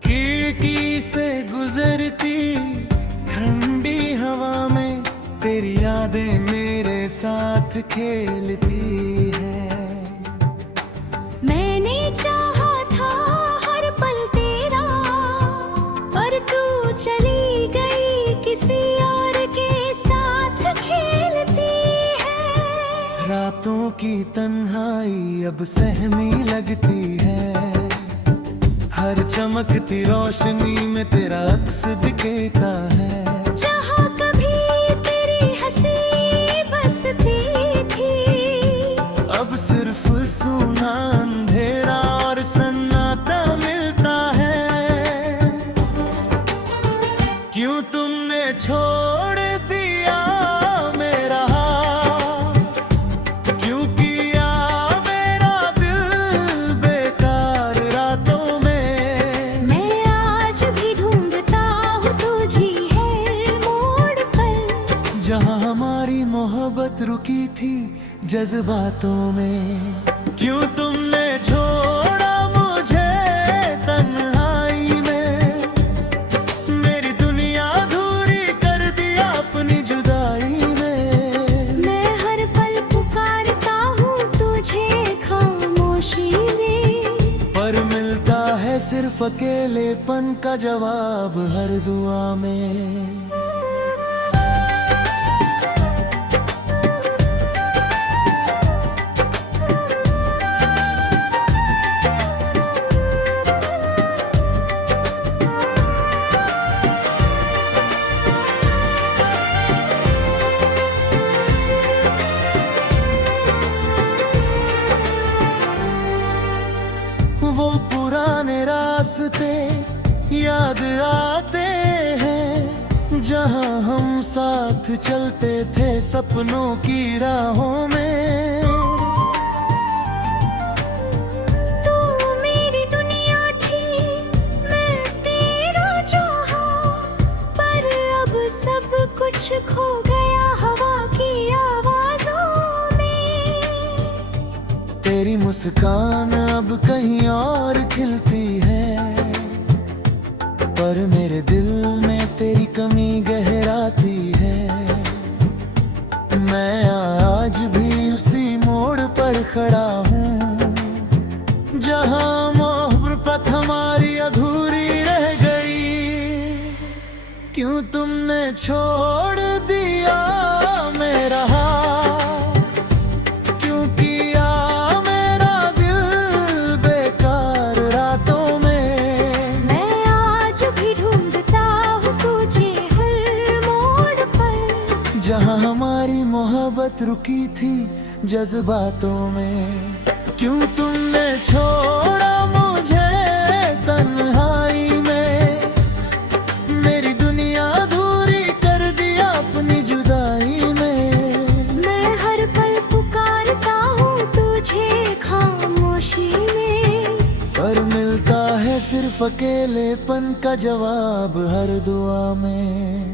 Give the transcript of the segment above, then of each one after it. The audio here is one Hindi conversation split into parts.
खिड़की से गुजरती ठंडी हवा में तेरी यादें मेरे साथ खेलती है। मैंने चाहा था हर पल तेरा, पर तू चली गई किसी और के साथ खेलती है। रातों की तन्हाई अब सहमी लगती है, हर चमकती रोशनी में तेरा अक्स दिखता है। जहाँ कभी तेरी हंसी बसती थी, अब सिर्फ सूना अंधेरा और सन्नाटा मिलता है। क्यों तुमने छोड़ दिया मेरा हाथ, क्यों किया मेरा दिल बेकार रातों में। मैं आज भी ढूंढता हूँ तुझी हर मोड़ पर, जहाँ हमारी मोहब्बत रुकी थी जज्बातों में। क्यों तुमने छोड़ा मुझे तन्हाई में, मेरी दुनिया अधूरी कर दिया अपनी जुदाई में। मैं हर पल पुकारता हूँ तुझे खामोशी में, पर मिलता है सिर्फ अकेलेपन का जवाब हर दुआ में। वो पुराने रास्ते याद आते हैं, जहाँ हम साथ चलते थे सपनों की राहों में। तू मेरी दुनिया थी, मैं तेरा जहां, पर अब सब कुछ खो गया हवा की आवाजों में। तेरी मुस्कान अब कहीं और खिलती है, पर मेरे दिल में तेरी कमी गहराती है। मैं आज भी उसी मोड़ पर खड़ा हूँ, जहाँ मोहब्बत हमारी अधूरी रह गई। क्यों तुमने छोड़ दिया मेरा हाथ, क्यों किया मेरा दिल बेकार रातों में। मैं आज भी ढूंढता हूँ तुझे हर मोड़ पर, जहाँ हमारी मोहब्बत रुकी थी जज्बातों में। क्यों तुमने छोड़ा मुझे तन्हाई में, मेरी दुनिया अधूरी कर दिया अपनी जुदाई में। मैं हर पल पुकारता हूँ तुझे खामोशी में, पर मिलता है सिर्फ अकेलेपन का जवाब हर दुआ में।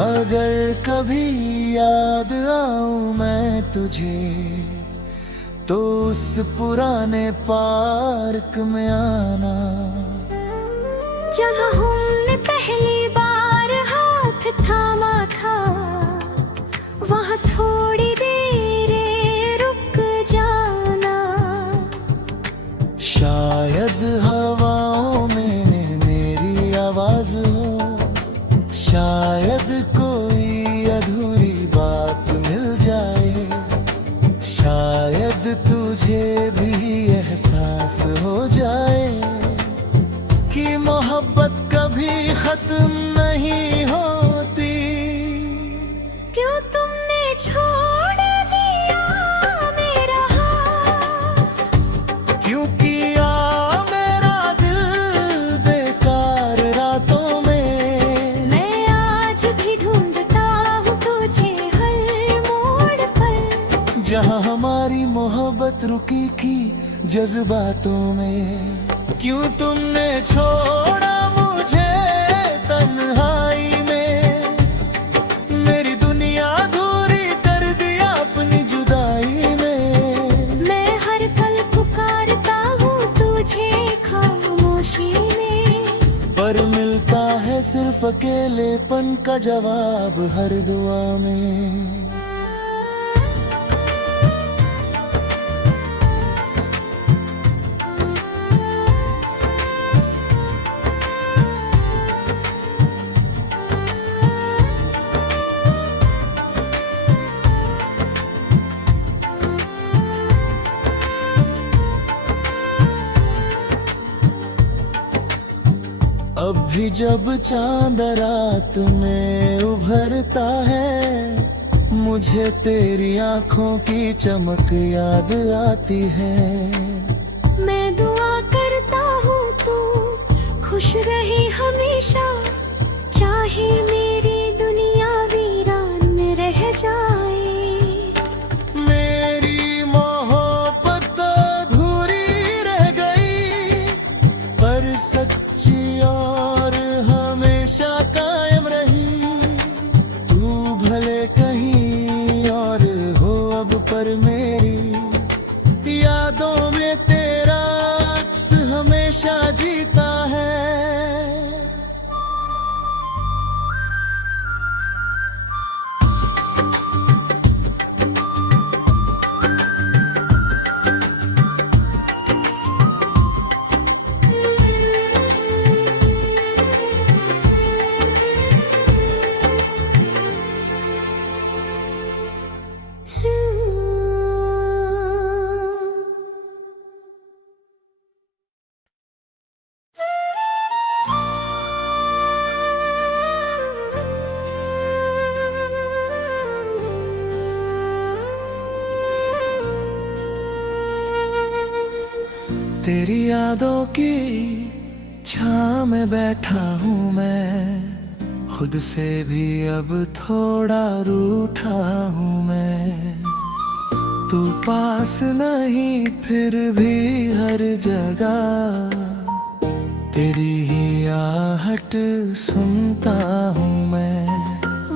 अगर कभी याद आऊं मैं तुझे, तो उस पुराने पार्क में आना, जहाँ हमने पहली बार हाथ थामा था। वहाँ थोड़ी देर रुक जाना, शायद हवाओं में मेरी आवाज हो, शायद कोई अधूरी बात मिल जाए, शायद तुझे भी एहसास हो जाए कि मोहब्बत कभी खत्म नहीं होती। क्यों तुमने छोड़ दिया मेरा हाथ, क्यों किया मेरा दिल बेकार रातों मौत रुकी थी जज्बातों में। क्यों तुमने छोड़ा मुझे तन्हाई में, मेरी दुनिया अधूरी कर दिया अपनी जुदाई में। मैं हर पल पुकारता हूँ तुझे खामोशी में, पर मिलता है सिर्फ अकेलेपन का जवाब हर दुआ में। अब भी जब चांद रात में उभरता है, मुझे तेरी आंखों की चमक याद आती है। मैं दुआ करता हूँ तू खुश रहे हमेशा, चाहे मेरी दुनिया वीरान में रह जाए। मेरी मोहब्बत अधूरी रह गई, पर सच्ची और हमेशा कायम रही। तू भले कहीं और हो अब, पर मेरी यादों में तेरा अक्स हमेशा जीता है। तेरी यादों की छां में बैठा हूँ मैं, खुद से भी अब थोड़ा रूठा हूँ मैं। तू पास नहीं फिर भी हर जगह तेरी ही आहट सुनता हूँ मैं।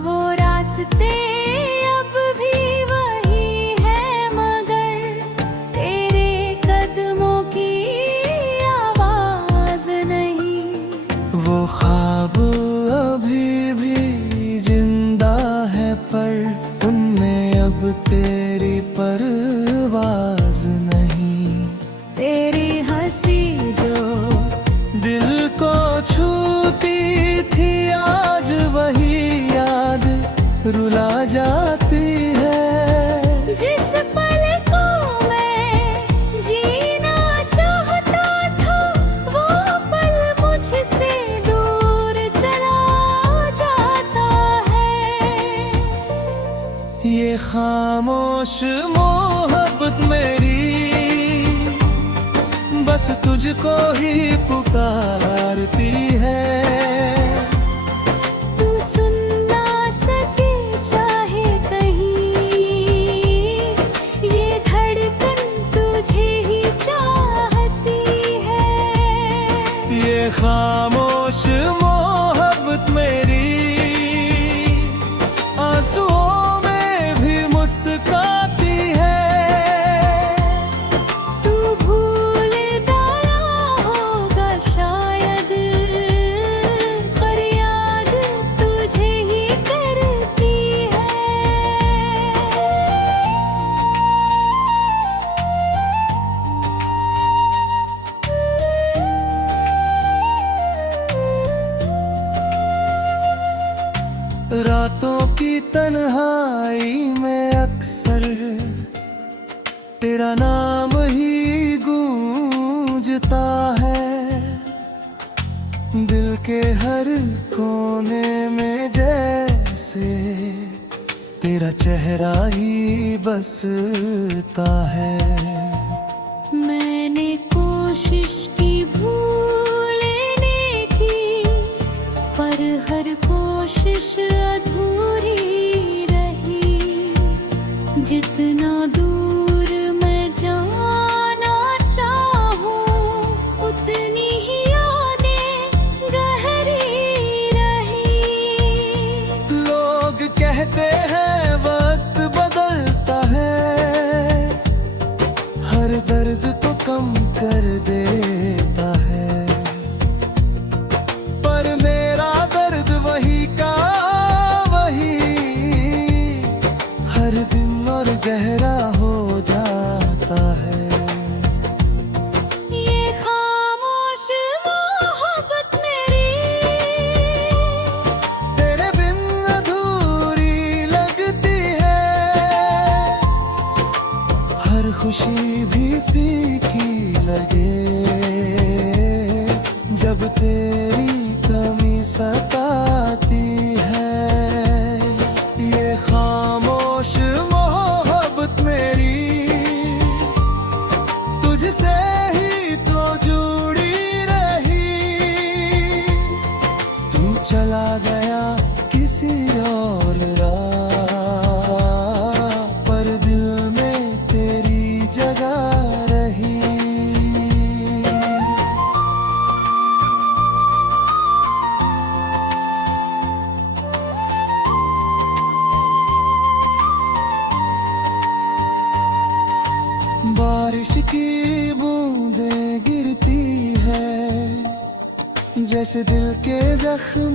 वो रास्ते अब भी वही है, मगर तेरे कदमों की आवाज नहीं। वो ख्वाब अभी भी जिंदा है, पर उनमें अब तेरी परवाज नहीं। तेरी हंसी जो दिल को छूती थी, आज वही याद रुला जाती है। जिस पल को मैं जीना चाहता था, वो पल मुझसे दूर चला जाता है। ये खामोश मोहब्बत मेरी बस तुझको ही पुकारती है। तू सुन ना सके चाहे कहीं, ये धड़कन तुझे ही चाहती है। ये खामोश मोहब्बत मेरी आंसुओं में भी मुस्काती है। तू भूलता होगा शायद, पर याद तुझे ही करती है। रातों की तन्हाई में अक्सर तेरा नाम ही गूंजता है। दिल के हर कोने में जैसे तेरा चेहरा ही बसता है। मैंने कोशिश की भूलने की, पर हर कोशिश अधूरी रही। जितना दूर मैं जाऊं तेरी कमी सताती है। ये खामोश मोहब्बत मेरी तुझसे ही तो जुड़ी रही। तू चला गया किसी और राह, पर दिल में तेरी जगह रही। बारिश की बूंदें गिरती है, जैसे दिल के जख्म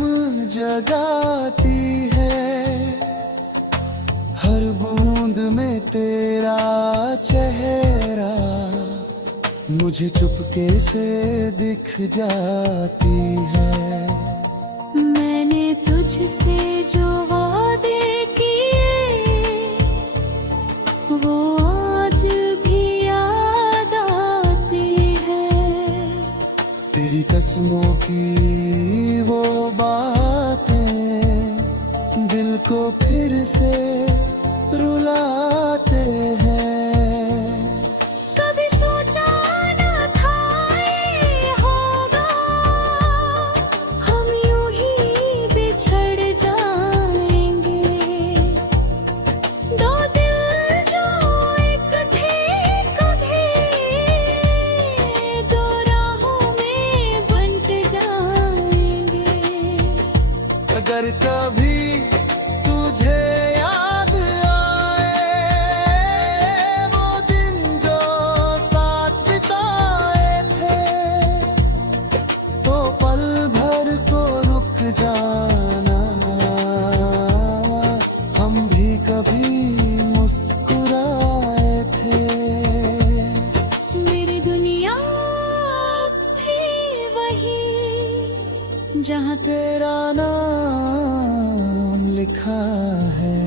जगाती है। हर बूंद में तेरा चेहरा मुझे चुपके से दिख जाती है। मैंने तुझसे जो वादे किए वो आज भी याद आती है। तेरी कसमों की वो बातें दिल को फिर से रुलाते हैं। कभी सोचा न था ये होगा, हम यूं ही बिछड़ जाएंगे। दो दिल जो एक थे कभी दो राहों में बंट जाएंगे। अगर कभी तुझे याद आए वो दिन जो साथ बिताए थे, तो पल भर को रुक जाना, हम भी कभी मुस्कुराए थे। मेरी दुनिया भी वही जहाँ तेरा नाम लिखा है।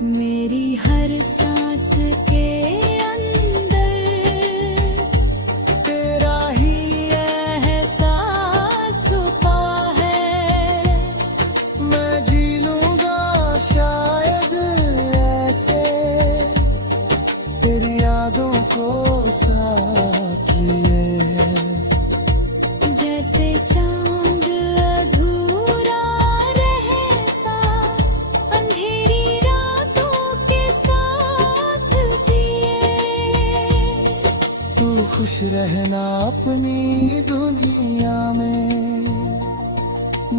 मेरी हर सांस के अंदर तेरा ही एहसास छुपा है। मैं जी लूंगा शायद ऐसे, तेरी यादों को साथ लिए। जैसे चांद अधूरा रहता अंधेरी रातों के साथ जिए। तू खुश रहना अपनी दुनिया में,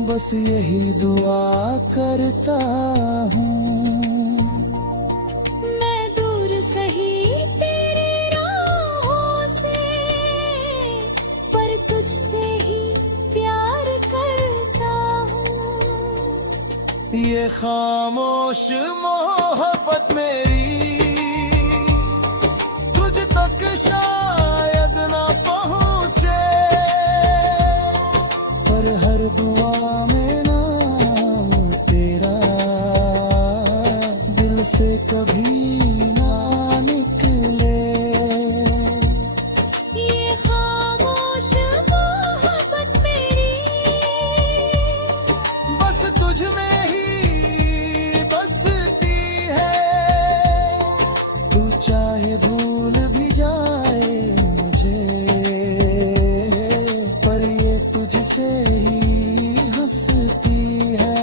बस यही दुआ करता हूँ। मैं दूर सही तेरी राहों से, पर तुझसे ही प्यार करता हूँ। ये खामोश मोहब्बत मेरी तुझ तक शायद ना पहुँचे, पर हर दुआ में नाम तेरा दिल से कभी ना निकले। ये खामोश मोहब्बत मेरी बस तुझ में ही बसती है। तू चाहे भूल भी जाए मुझे, पर ये तुझसे ही हंसती है।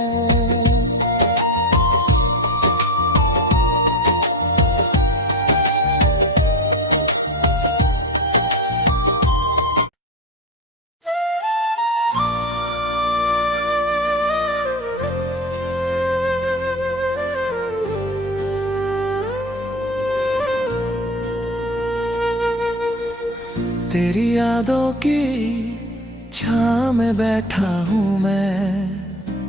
तेरी यादों की छां में बैठा हूँ मैं,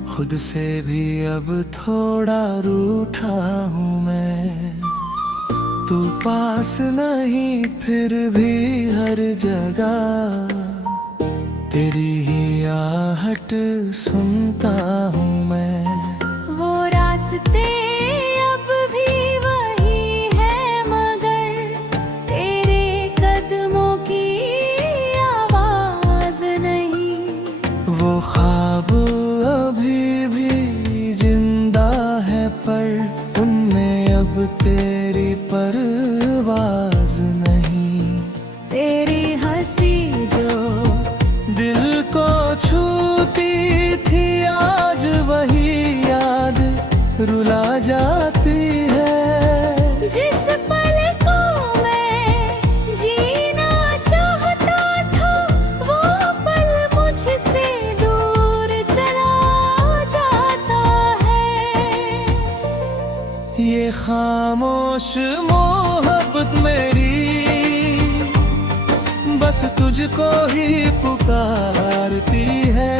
खुद से भी अब थोड़ा रूठा हूँ मैं। तू पास नहीं फिर भी हर जगह तेरी ही आहट सुनता हूँ मैं। वो रास्ते अब भी वही है मगर तेरे कदमों की आवाज नहीं। वो ख्वाब अभी भी जिंदा है, पर उनमें अब तेरी परवाज नहीं। तेरी हंसी जो दिल को छूती थी, आज वही याद रुला जाती है। जिस पल को मैं जीना चाहता था, वो पल मुझसे दूर चला जाता है। ये खामोश मोहब्बत मेरी बस तुझको ही पुकारती है।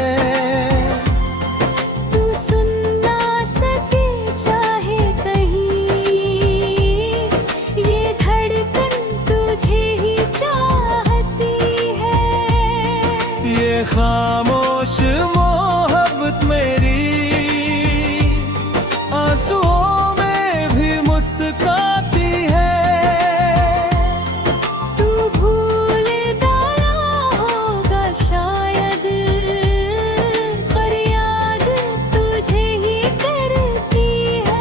तू सुन ना सके चाहे कहीं, ये धड़कन तुझे ही चाहती है। ये खामोश मोहब्बत मेरी आंसुओं में भी मुस्काती है। तू भूलता ना होगा शायद, पर याद तुझे ही करती है।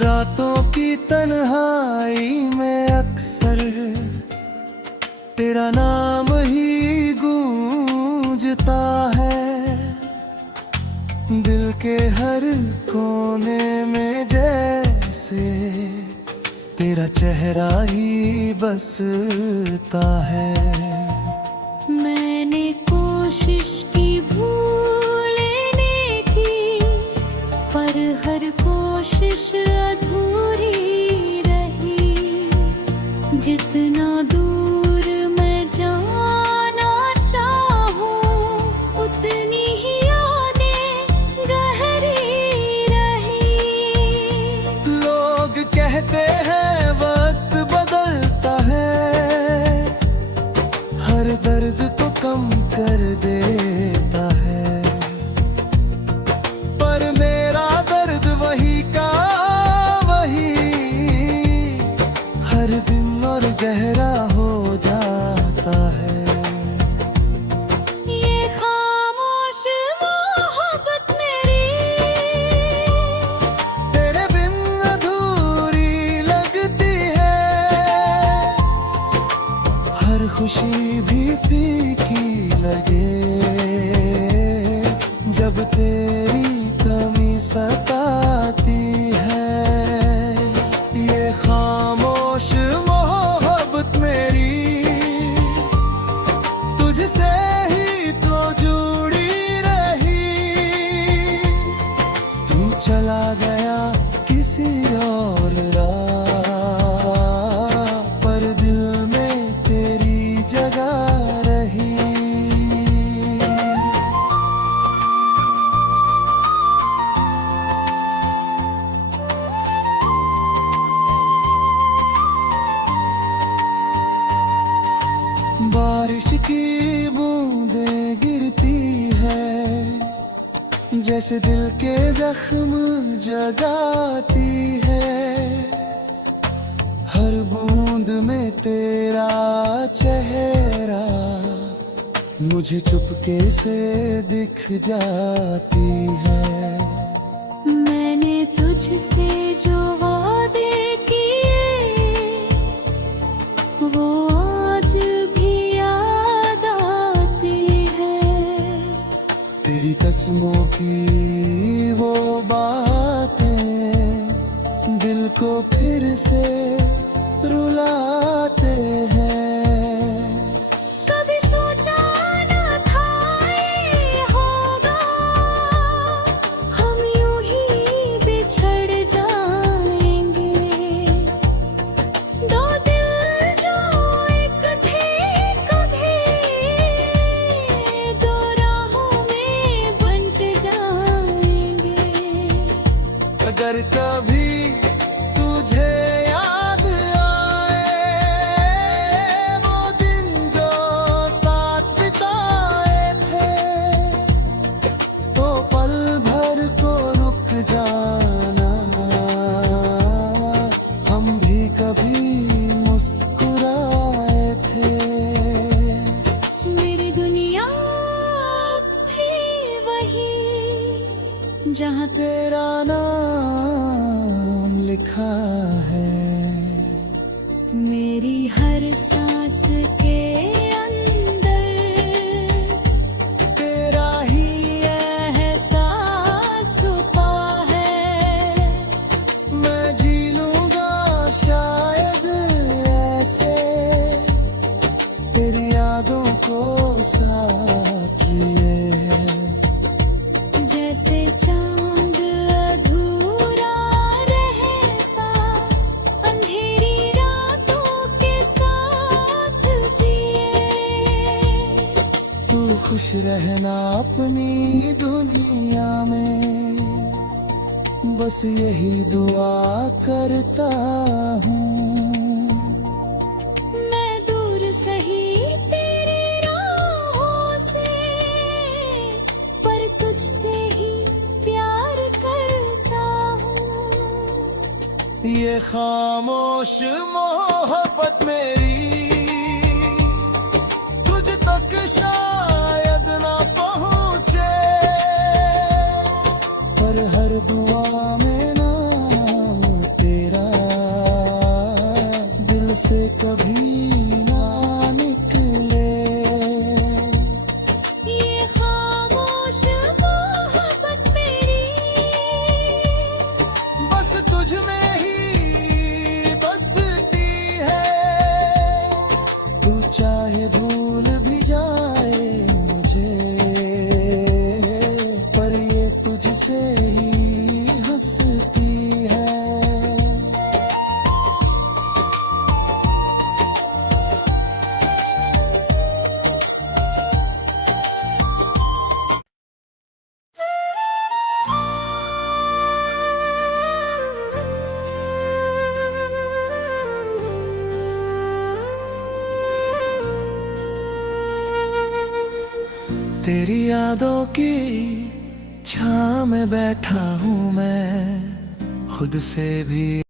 रातों की तन्हाई में अक्सर तेरा नाम ही गूंजता है। दिल के हर कोने में जैसे तेरा चेहरा ही बसता है। मैंने कोशिश की भूलने की, पर हर कोशिश अधूरी रही। जितना दूर मैं जाना चाहूं, उतनी ही यादें गहरी रही। लोग कहते हैं वक्त बदलता है, हर दर्द तो कम कर देता है, पर मेरा दर्द वही का वही हर दिन और गहरा हो जाता है। ये खामोश मोहब्बत मेरी तेरे बिन अधूरी लगती है, हर खुशी भी फीकी लगे जब तेरी कमी सताती है। ये खामोश मोहब्बत मेरी तुझसे ही तो जुड़ी रही। तू चला गया किसी और राह, पर दिल में तेरी जगह रही। बारिश की बूंदें गिरती है, जैसे दिल के जख्म जगाती है। हर बूंद में तेरा चेहरा मुझे चुपके से दिख जाती है। मैंने तुझसे जो वादे किए, वो आज भी याद आती है। तेरी कसमों की वो बातें दिल को फिर से रुलाते हैं। कभी सोचा न था ये होगा, हम यूं ही बिछड़ जाएंगे। दो दिल जो एक थे कभी, दो राहों में बंट जाएंगे। अगर कभी तुझे याद आए वो दिन जो साथ बिताए थे, तो पल भर जहाँ तेरा नाम लिखा है। मेरी हर सांस के अंदर तेरा ही एहसास छुपा है। मैं जी लूंगा शायद ऐसे, तेरी यादों को साथ लिए। जैसे चांद अधूरा रहता, अंधेरी रातों के साथ जिए। तू खुश रहना अपनी दुनिया में, बस यही दुआ करता हूँ। मैं दूर सही तेरी राहों से, पर तुझसे ही प्यार करता हूँ। ये खामोश मोहब्बत मेरी तुझ तक शायद ना पहुँचे, पर हर दुआ में नाम तेरा दिल से कभी ना निकले। ये खामोश मोहब्बत मेरी बस तुझ में ही बसती है। तू चाहे भूल भी जाए मुझे, पर ये तुझसे ही हंसती है। तेरी यादों की छाँव में बैठा हूँ मैं, खुद से भी